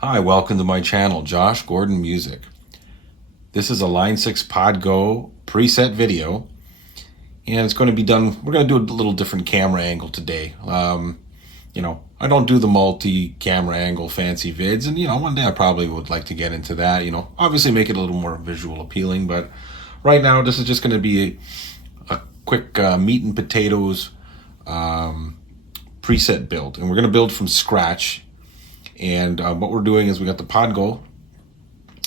Hi, welcome to my channel, Josh Gordon Music. This is a Line 6 Pod Go preset video, and it's going to be done, we're going to do a little different camera angle today. I don't do the multi-camera angle fancy vids, and one day I probably would like to get into that, obviously make it a little more visual appealing, but right now this is just going to be a quick meat and potatoes preset build, and we're going to build from scratch. And what we're doing is we got the Pod Go,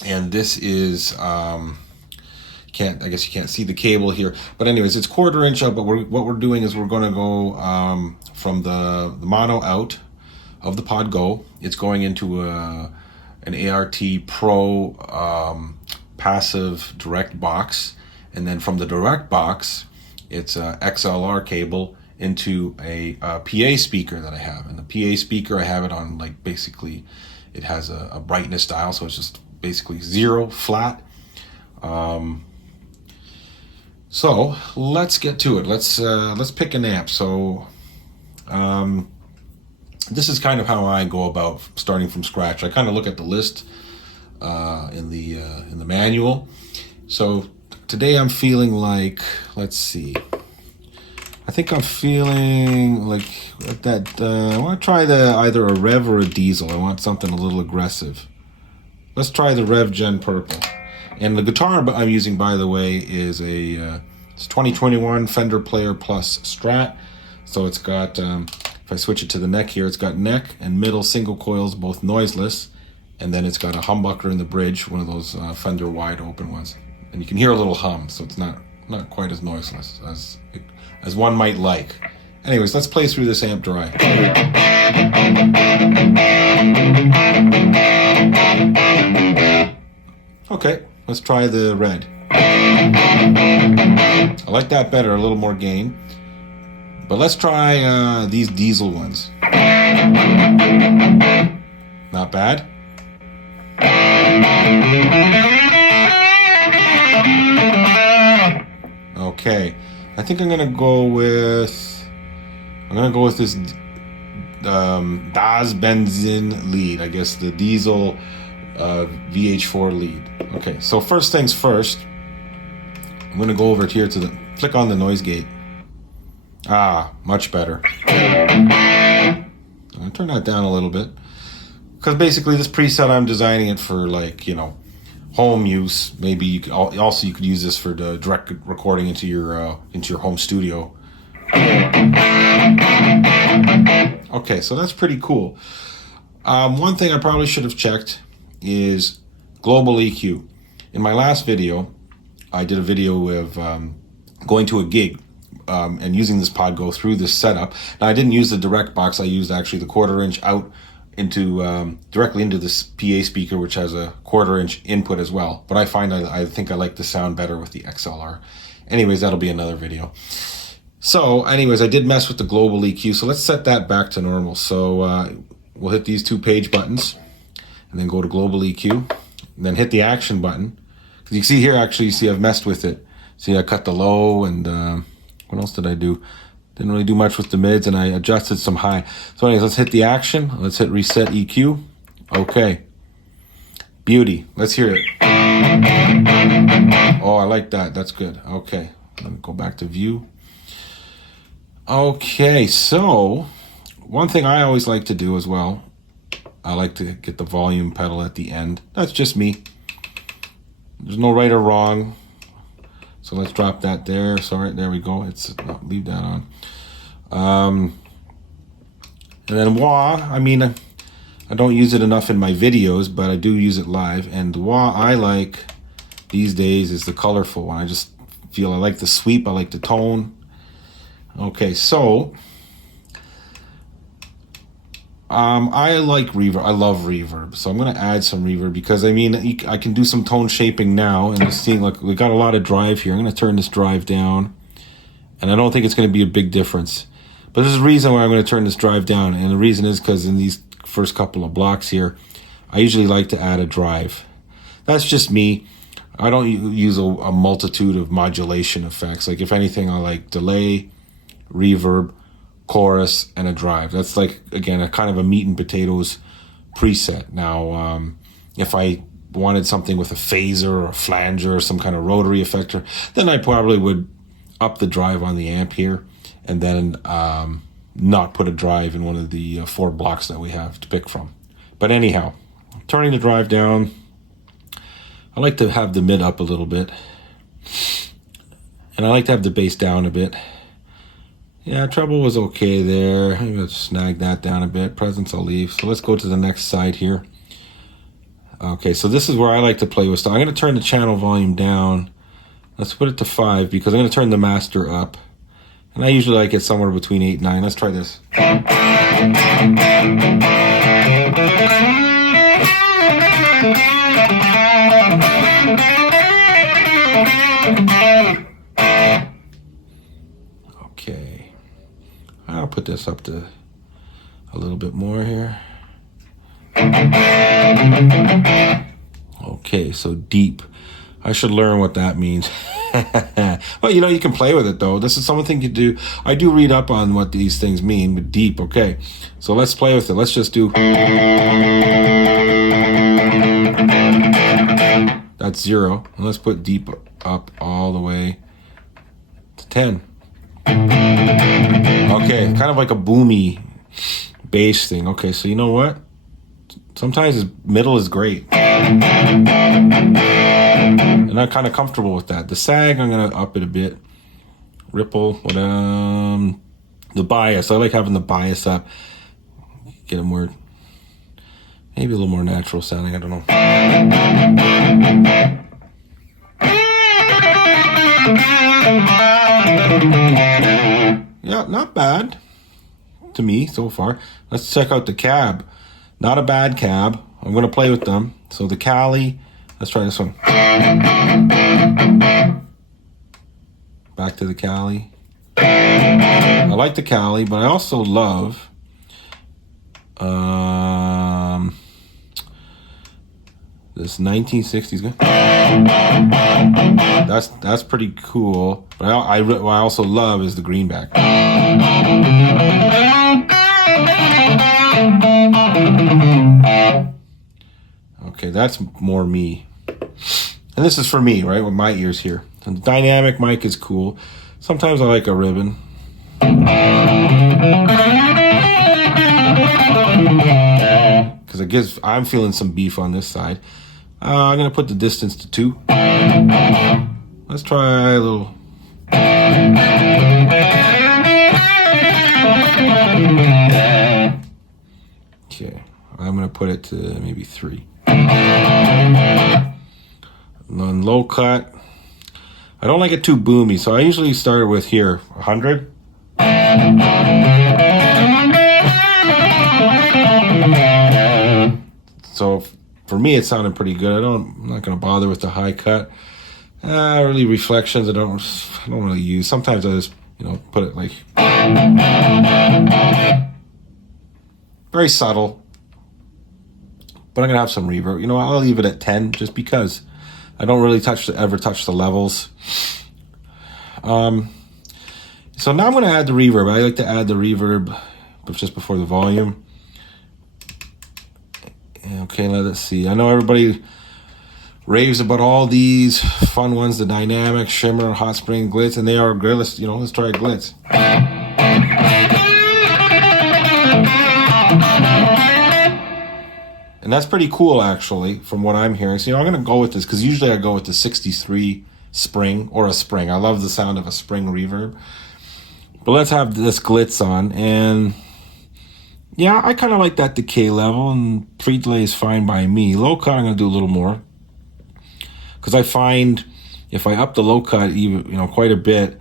and this is I guess you can't see the cable here, but anyways, it's 1/4 inch up. But what we're doing is we're going to go from the mono out of the Pod Go. It's going into an ART Pro passive direct box, and then from the direct box, it's a XLR cable into a PA speaker that I have. And the PA speaker, I have it on, like, basically it has a brightness dial, so it's just basically 0 flat. So let's get to it. Let's pick an amp. So this is kind of how I go about starting from scratch. I kind of look at the list in the manual. So today I'm feeling like, let's see, I think I'm feeling like that. I want to try either a Rev or a Deizel. I want something a little aggressive. Let's try the Rev Gen Purple. And the guitar I'm using, by the way, is it's 2021 Fender Player Plus Strat. So it's got, if I switch it to the neck here, it's got neck and middle single coils, both noiseless. And then it's got a humbucker in the bridge, one of those Fender wide open ones. And you can hear a little hum, so it's not quite as noiseless as one might like. Anyways, let's play through this amp dry. Okay, let's try the red. I like that better, a little more gain. But let's try these Deizel ones. Not bad. Okay, I think I'm gonna go with this Benzin Lead. I guess the Deizel VH4 lead. Okay, so first things first, I'm gonna go over here click on the noise gate. Much better. I'm gonna turn that down a little bit, because basically this preset, I'm designing it for, like, home use. Maybe you could use this for the direct recording into your home studio. Okay, so that's pretty cool. One thing I probably should have checked is global EQ. In my last video, I did a video of going to a gig and using this Pod Go through this setup. Now, I didn't use the direct box. I used actually the 1/4 inch out into directly into this PA speaker, which has a 1/4 inch input as well. But I think I like the sound better with the XLR. Anyways, that'll be another video. So anyways, I did mess with the global EQ. So let's set that back to normal. So we'll hit these 2 page buttons and then go to global EQ and then hit the action button. Because you see here, actually, you see I've messed with it. See, I cut the low, and what else did I do? Didn't really do much with the mids, and I adjusted some high. So anyways, let's hit the action. Let's hit reset EQ. Okay. Beauty. Let's hear it. Oh, I like that. That's good. Okay. Let me go back to view. Okay, so one thing I always like to do as well, I like to get the volume pedal at the end. That's just me. There's no right or wrong. So let's drop that there. Sorry, there we go. Leave that on. And then wah, I mean, I don't use it enough in my videos, but I do use it live. And the wah I like these days is the colorful one. I just feel I like the sweep, I like the tone. Okay, so I like reverb. I love reverb, so I'm gonna add some reverb, because I mean, I can do some tone shaping now. And just seeing, like, we got a lot of drive here. I'm gonna turn this drive down, and I don't think it's gonna be a big difference. But there's a reason why I'm gonna turn this drive down, and the reason is because in these first couple of blocks here, I usually like to add a drive. That's just me. I don't use a multitude of modulation effects. Like, if anything, I like delay, reverb, chorus, and a drive. That's, like, again, a kind of a meat and potatoes preset. Now, if I wanted something with a phaser or a flanger or some kind of rotary effector, then I probably would up the drive on the amp here, and then not put a drive in one of the 4 blocks that we have to pick from. But anyhow, turning the drive down, I like to have the mid up a little bit, and I like to have the bass down a bit. Yeah, treble was okay there. I'm going to snag that down a bit. Presence I'll leave. So let's go to the next side here. Okay, so this is where I like to play with stuff. I'm going to turn the channel volume down. Let's put it to 5 because I'm going to turn the master up. And I usually like it somewhere between 8 and 9. Let's try this. Okay. I'll put this up to a little bit more here. Okay, so deep. I should learn what that means. Well, you know, you can play with it though. This is something you do. I do read up on what these things mean with deep. Okay, so let's play with it. Let's just do. That's 0. And let's put deep up all the way to 10. Okay, kind of like a boomy bass thing. Okay, so you know what? Sometimes middle is great. And I'm kind of comfortable with that. The sag, I'm going to up it a bit. Ripple. The bias. I like having the bias up. Get a more, maybe a little more natural sounding. I don't know. Yeah, not bad to me so far. Let's check out the cab. Not a bad cab. I'm going to play with them. So the Cali, let's try this one. Back to the Cali. I like the Cali, but I also love this 1960s guy. That's pretty cool. But what I also love is the greenback. Okay, that's more me. And this is for me, right, with my ears here. And the dynamic mic is cool. Sometimes I like a ribbon. Because it gives, I'm feeling some beef on this side. I'm going to put the distance to 2. Let's try a little. Okay, I'm going to put it to maybe 3. On low cut, I don't like it too boomy, so I usually start with here, 100. So for me, it sounded pretty good. I'm not going to bother with the high cut. Really reflections, I don't really use. Sometimes I just, put it like very subtle. But I'm going to have some reverb. I'll leave it at 10 just because I don't really ever touch the levels. So now I'm going to add the reverb. I like to add the reverb just before the volume. Okay, let's see. I know everybody raves about all these fun ones, the dynamic, shimmer, hot spring, glitz, and they are great. Let's try glitz. And that's pretty cool, actually, from what I'm hearing. So, I'm going to go with this, because usually I go with the 63 spring, or a spring. I love the sound of a spring reverb. But let's have this glitz on, and yeah, I kind of like that decay level, and pre-delay is fine by me. Low cut, I'm going to do a little more, because I find if I up the low cut even, quite a bit,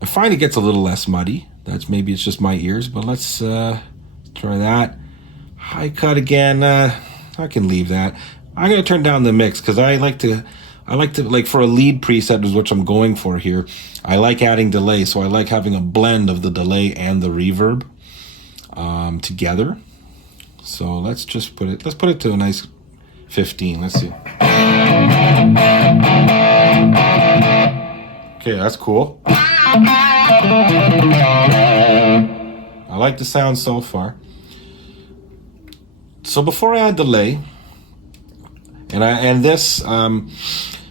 I find it gets a little less muddy. Maybe it's just my ears, but let's try that. High cut again, I can leave that. I'm going to turn down the mix because I like to, for a lead preset is what I'm going for here. I like adding delay, so I like having a blend of the delay and the reverb together. So let's put it to a nice 15. Let's see. Okay, that's cool. I like the sound so far. So before I add delay, and this,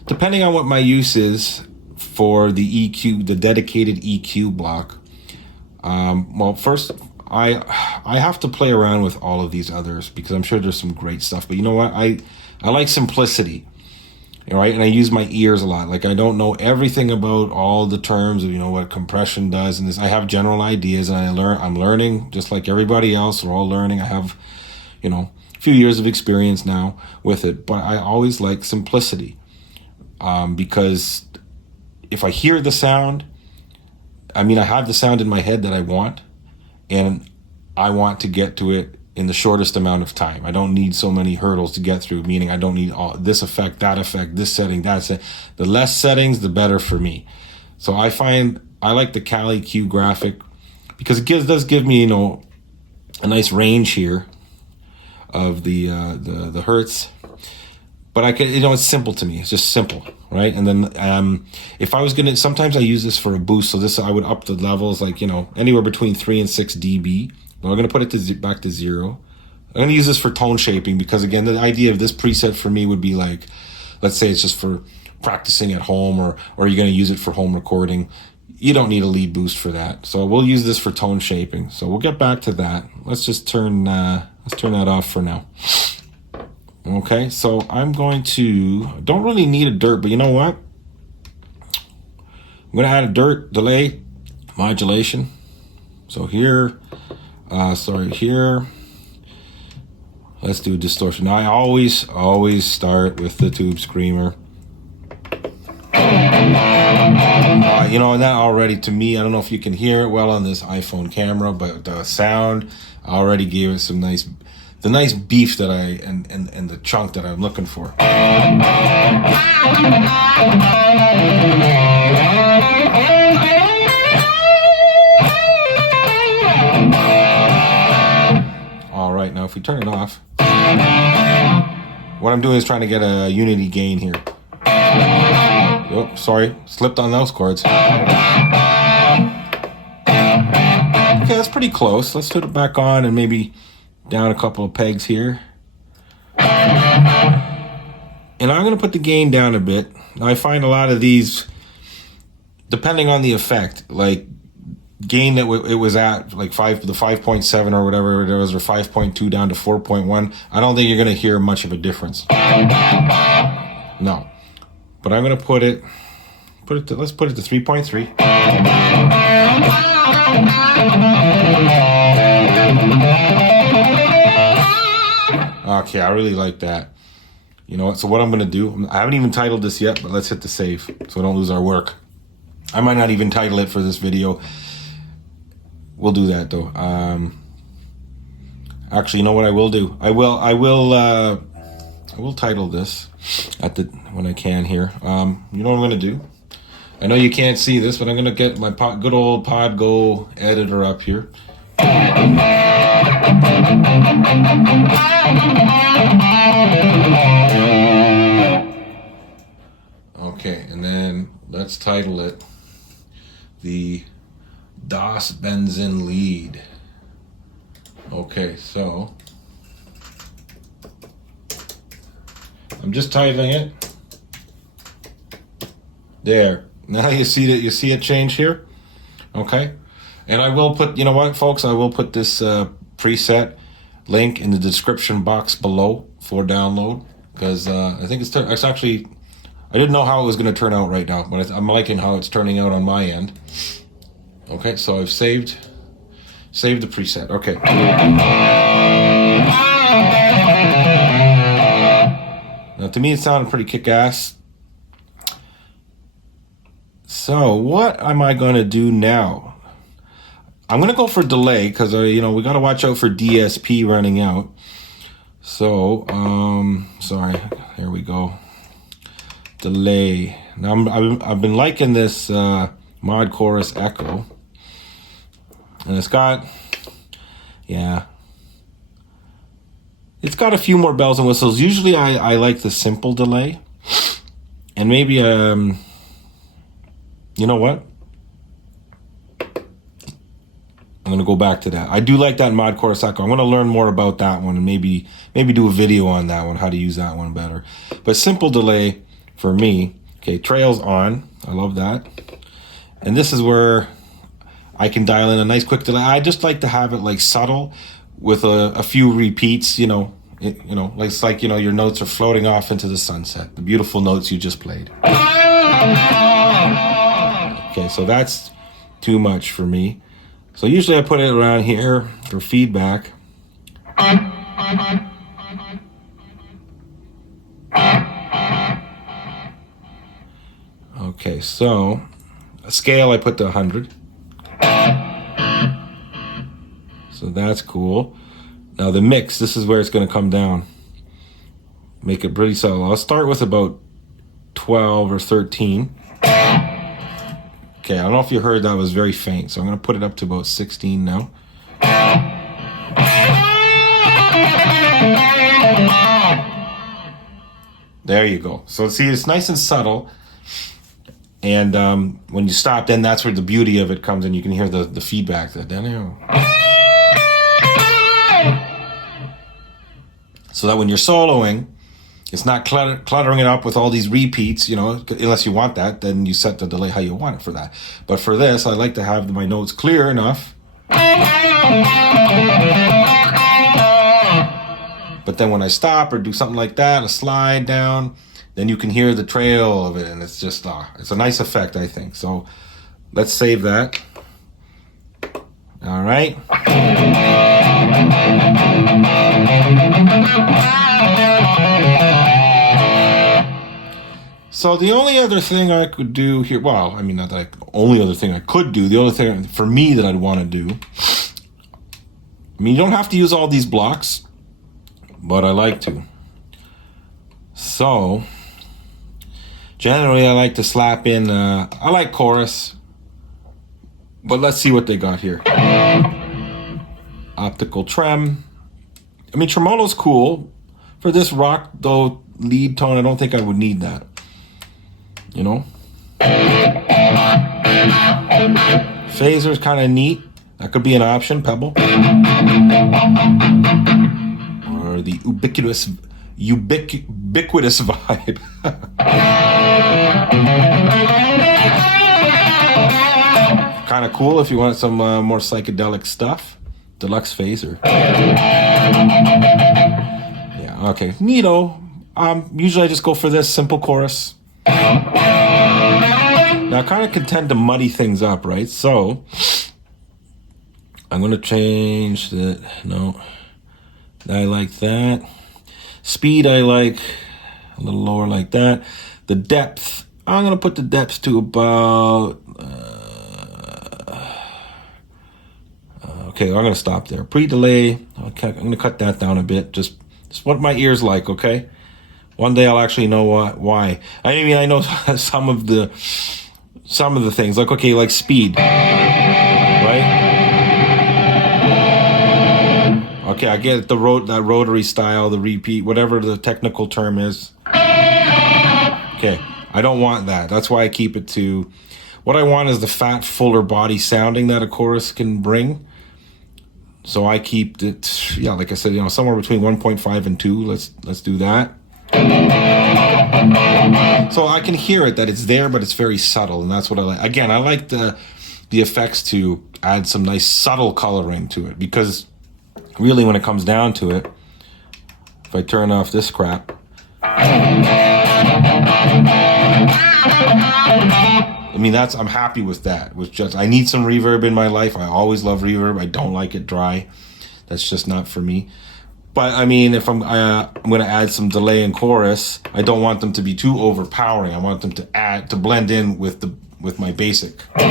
depending on what my use is for the EQ, the dedicated EQ block, well, first I have to play around with all of these others because I'm sure there's some great stuff. But you know what? I like simplicity, right? And I use my ears a lot. Like, I don't know everything about all the terms of, you know, what compression does and this. I have general ideas, and I'm learning just like everybody else. We're all learning. I have, you know, a few years of experience now with it, but I always like simplicity, because if I hear the sound, I mean, I have the sound in my head that I want, and I want to get to it in the shortest amount of time. I don't need so many hurdles to get through, meaning I don't need all this effect, that effect, this setting, that set. The less settings, the better for me. So I find I like the Cali Q graphic because it does give me, you know, a nice range here of the hertz. But I can, you know, it's simple to me. It's just simple, right? And then if I was gonna, sometimes I use this for a boost. So this, I would up the levels, like, you know, anywhere between 3 and 6 dB. But I'm gonna put it back to 0. I'm gonna use this for tone shaping because, again, the idea of this preset for me would be like, let's say it's just for practicing at home, or you're gonna use it for home recording. You don't need a lead boost for that. So we'll use this for tone shaping. So we'll get back to that. Let's just turn that off for now. Okay, so I'm going to, don't really need a dirt, but you know what? I'm going to add a dirt delay modulation. So here, here, let's do a distortion. Now I always start with the tube screamer. You know, and that already, to me, I don't know if you can hear it well on this iPhone camera, but the sound already gave it some nice, the nice beef that and the chunk that I'm looking for. All right, now if we turn it off, what I'm doing is trying to get a unity gain here. Oh, sorry, slipped on those chords. Okay, that's pretty close. Let's put it back on and maybe down a couple of pegs here. And I'm going to put the gain down a bit. Now, I find a lot of these, depending on the effect, like gain that it was at, like the 5.7 or whatever it was, or 5.2 down to 4.1, I don't think you're going to hear much of a difference. No. But I'm going to let's put it to 3.3. Okay, I really like that. You know what? So what I'm going to do, I haven't even titled this yet, but let's hit the save so we don't lose our work. I might not even title it for this video. We'll do that though. Actually, you know what I will do? I will title this when I can here. You know what I'm going to do? I know you can't see this, but I'm going to get my good old Pod Go editor up here. Okay, and then let's title it the DOS Benzin Lead. Okay, so I'm just titling it. There. Now you see it change here. Okay. And I will put, you know what, folks, I will put this preset link in the description box below for download, because I think it's actually, I didn't know how it was going to turn out right now, but I'm liking how it's turning out on my end. Okay, so I've saved the preset. Okay. Now, to me, it sounded pretty kick-ass. So what am I going to do now? I'm going to go for delay because, we got to watch out for DSP running out. So, sorry, here we go. Delay. Now, I've been liking this Mod Chorus Echo. And it's got, it's got a few more bells and whistles. Usually I like the simple delay. And maybe, you know what? I'm going to go back to that. I do like that mod chorus echo. I'm going to learn more about that one and maybe do a video on that one, how to use that one better. But simple delay for me. Okay, trails on. I love that. And this is where I can dial in a nice quick delay. I just like to have it like subtle with a few repeats, you know, it's like, you know, your notes are floating off into the sunset. The beautiful notes you just played. Okay, so that's too much for me. So usually I put it around here for feedback. Okay, so a scale I put to 100. So that's cool. Now the mix, this is where it's going to come down. Make it pretty subtle. I'll start with about 12 or 13. Okay, I don't know if you heard that was very faint, so I'm going to put it up to about 16 now. There you go. So see, it's nice and subtle. And when you stop, then that's where the beauty of it comes in. You can hear the feedback. So that when you're soloing, it's not cluttering it up with all these repeats, you know, unless you want that, then you set the delay how you want it for that. But for this, I like to have my notes clear enough. But then when I stop or do something like that, a slide down, then you can hear the trail of it, and it's just, it's a nice effect, I think. So let's save that. All right. So the only other thing I could do here, well, I mean, not that only other thing I could do, the only thing for me that I'd want to do, I mean, you don't have to use all these blocks, but I like to. So generally I like to slap in, I like chorus, but let's see what they got here. Optical trem. I mean, tremolo's cool. For this rock, though, lead tone, I don't think I would need that. You know? Phaser's kind of neat. That could be an option, Pebble. Or the ubiquitous vibe. Kind of cool if you want some more psychedelic stuff. Deluxe phaser. Yeah, okay. Neato. Usually I just go for this simple chorus. Now I kind of tend to muddy things up, right? So I'm going to change that. No. I like that. Speed I like a little lower like that. The depth, I'm going to put the depth to about... okay, I'm going to stop there. Pre-delay, okay, I'm going to cut that down a bit. Just what my ears like, okay? One day I'll actually know why. I mean, I know some of the things, like, okay, like speed, right? Okay, I get that rotary style, the repeat, whatever the technical term is. Okay, I don't want that. That's why I keep it to... What I want is the fat, fuller body sounding that a chorus can bring. So I keep it, yeah, like I said, you know, somewhere between 1.5 and 2. Let's do that. So I can hear it, that it's there, but it's very subtle, and that's what I like. Again, I like the effects to add some nice subtle coloring to it, because really when it comes down to it, if I turn off this crap, I mean, I'm happy with that. I need some reverb in my life. I always love reverb. I don't like it dry. That's just not for me. But I mean, if I'm going to add some delay and chorus, I don't want them to be too overpowering. I want them to blend in with my basic. Now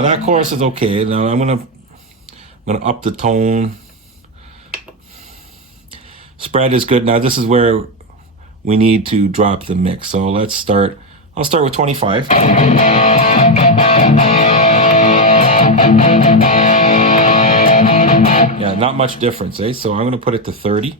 that chorus is okay. Now I'm gonna up the tone. Spread is good. Now this is where we need to drop the mix. So let's start. I'll start with 25. Yeah, not much difference, eh? So I'm going to put it to 30.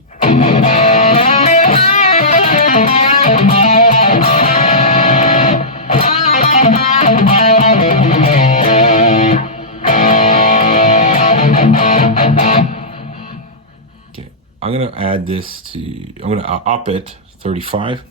I'm gonna add this to, I'm gonna up it 35.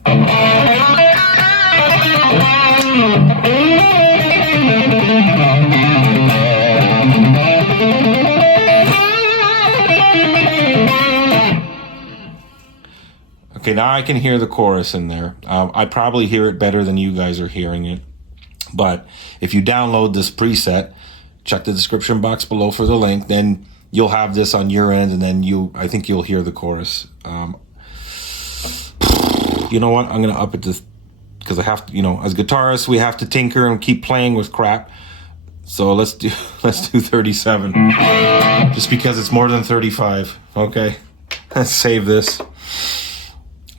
Okay, now I can hear the chorus in there. I probably hear it better than you guys are hearing it. But if you download this preset, check the description box below for the link, then you'll have this on your end, and then I think you'll hear the chorus. You know what? I'm going to up it to, because I have to, as guitarists, we have to tinker and keep playing with crap. So let's do 37, just because it's more than 35. Okay, let's save this.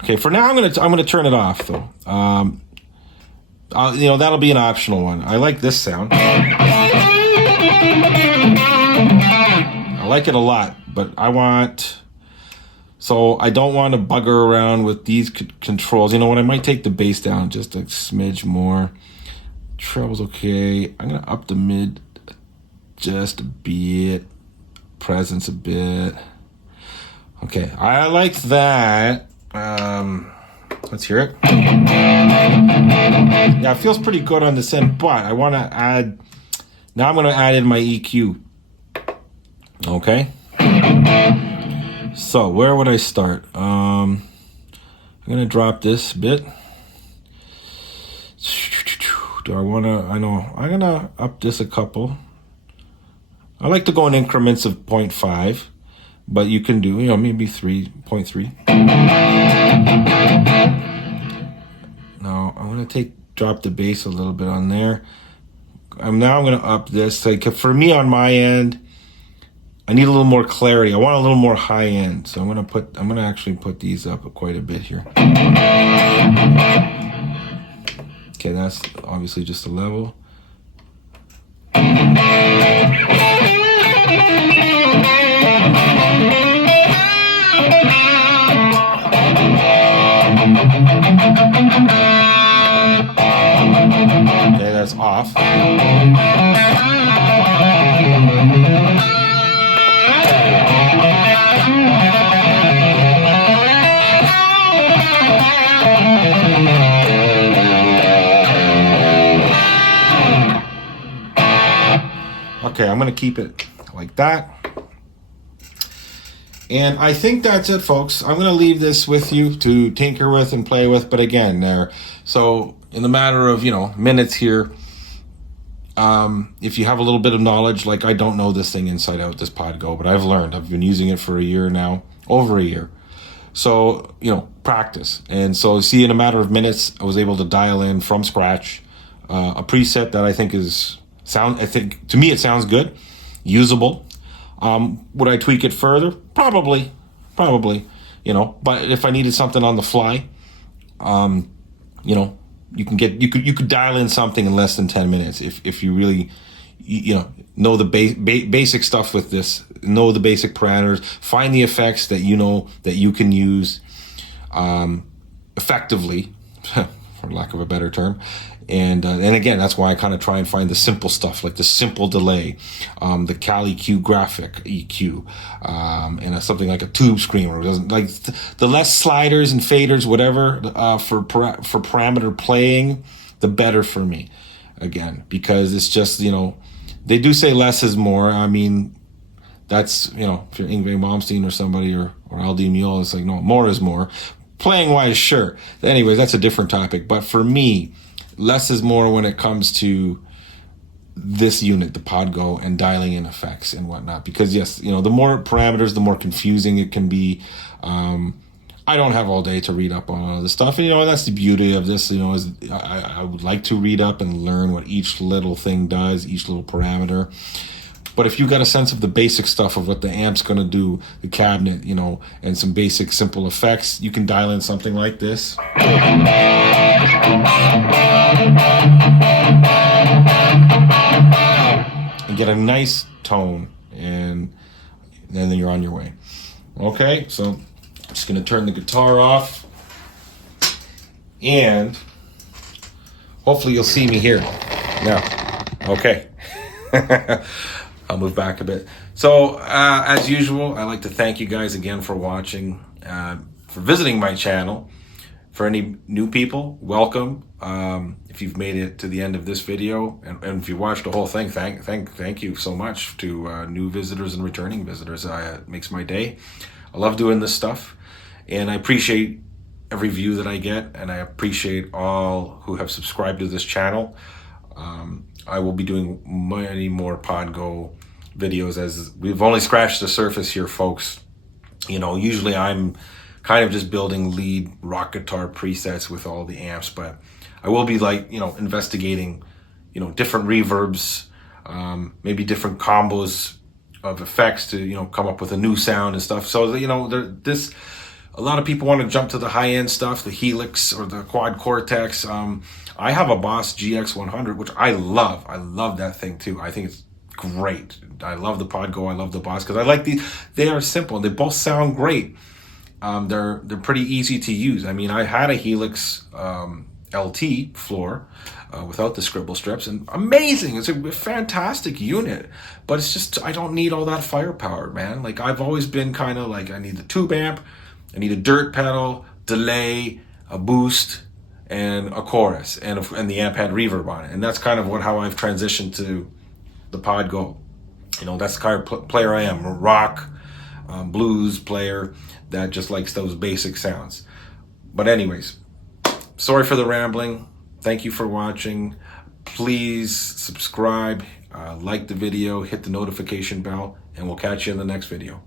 Okay, for now I'm gonna turn it off though. That'll be an optional one. I like this sound. I like it a lot, but I don't want to bugger around with these controls. You know what? I might take the bass down just a smidge more. Treble's okay. I'm gonna up the mid just a bit, presence a bit. Okay, I like that. Let's hear it. Yeah, it feels pretty good on this end, but I want to add, now I'm going to add in my EQ. Okay. So where would I start? I'm going to drop this a bit. Do I want to, I'm going to up this a couple. I like to go in increments of 0.5. But you can do, maybe 3.3. Now I'm gonna drop the bass a little bit on there. Now I'm gonna up this. Like for me on my end, I need a little more clarity. I want a little more high end. So I'm gonna actually put these up quite a bit here. Okay, that's obviously just a level. Okay, that's off. Okay, I'm going to keep it like that. And I think that's it, folks. I'm going to leave this with you to tinker with and play with. But again, so in the matter of, minutes here, if you have a little bit of knowledge, like I don't know this thing inside out, this Pod Go, but I've learned. I've been using it for a year now, over a year. So, practice. And so see, in a matter of minutes, I was able to dial in from scratch a preset that I think to me, it sounds good, usable. Would I tweak it further? Probably, but if I needed something on the fly, you could dial in something in less than 10 minutes if you really, know the basic stuff with this, know the basic parameters, find the effects that that you can use effectively, for lack of a better term. And again, that's why I kind of try and find the simple stuff, like the simple delay, the Cal EQ graphic EQ, and something like a tube screamer. Like the less sliders and faders, whatever, for parameter playing, the better for me. Again, because it's just, they do say less is more. I mean, that's, if you're Yngwie Malmsteen or somebody or Aldi Mule, it's like, no, more is more. Playing wise, sure. Anyways, that's a different topic. But for me, less is more when it comes to this unit, the Pod Go, and dialing in effects and whatnot. Because yes, the more parameters, the more confusing it can be. I don't have all day to read up on all this stuff. And, that's the beauty of this, is I would like to read up and learn what each little thing does, each little parameter. But if you got a sense of the basic stuff of what the amp's going to do, the cabinet, and some basic simple effects, you can dial in something like this. And get a nice tone, and then you're on your way. Okay, so I'm just going to turn the guitar off, and hopefully you'll see me here. Now, okay. I'll move back a bit. So as usual, I'd like to thank you guys again for watching, for visiting my channel. For any new people, welcome. If you've made it to the end of this video, and if you watched the whole thing, thank you so much to new visitors and returning visitors. It makes my day. I love doing this stuff, and I appreciate every view that I get, and I appreciate all who have subscribed to this channel. I will be doing many more Pod Go videos, as we've only scratched the surface here, folks. You know, usually I'm kind of just building lead rock guitar presets with all the amps, but I will be, like, you know, investigating, you know, different reverbs, maybe different combos of effects to, you know, come up with a new sound and stuff. So, you know, a lot of people want to jump to the high-end stuff, the Helix or the Quad Cortex. I have a Boss GX100, which I love. I love that thing too. I think it's great. I love the Pod Go. I love the Boss because I like they are simple. They both sound great. They're pretty easy to use. I mean, I had a Helix LT floor without the scribble strips, and amazing. It's a fantastic unit, but it's just, I don't need all that firepower, man. Like, I've always been kind of like, I need the tube amp, I need a dirt pedal, delay, a boost, and a chorus, and the amp had reverb on it. And that's kind of how I've transitioned to the Pod Go. You know, that's the kind of player I am, a rock, blues player that just likes those basic sounds. But anyways, sorry for the rambling. Thank you for watching. Please subscribe, like the video, hit the notification bell, and we'll catch you in the next video.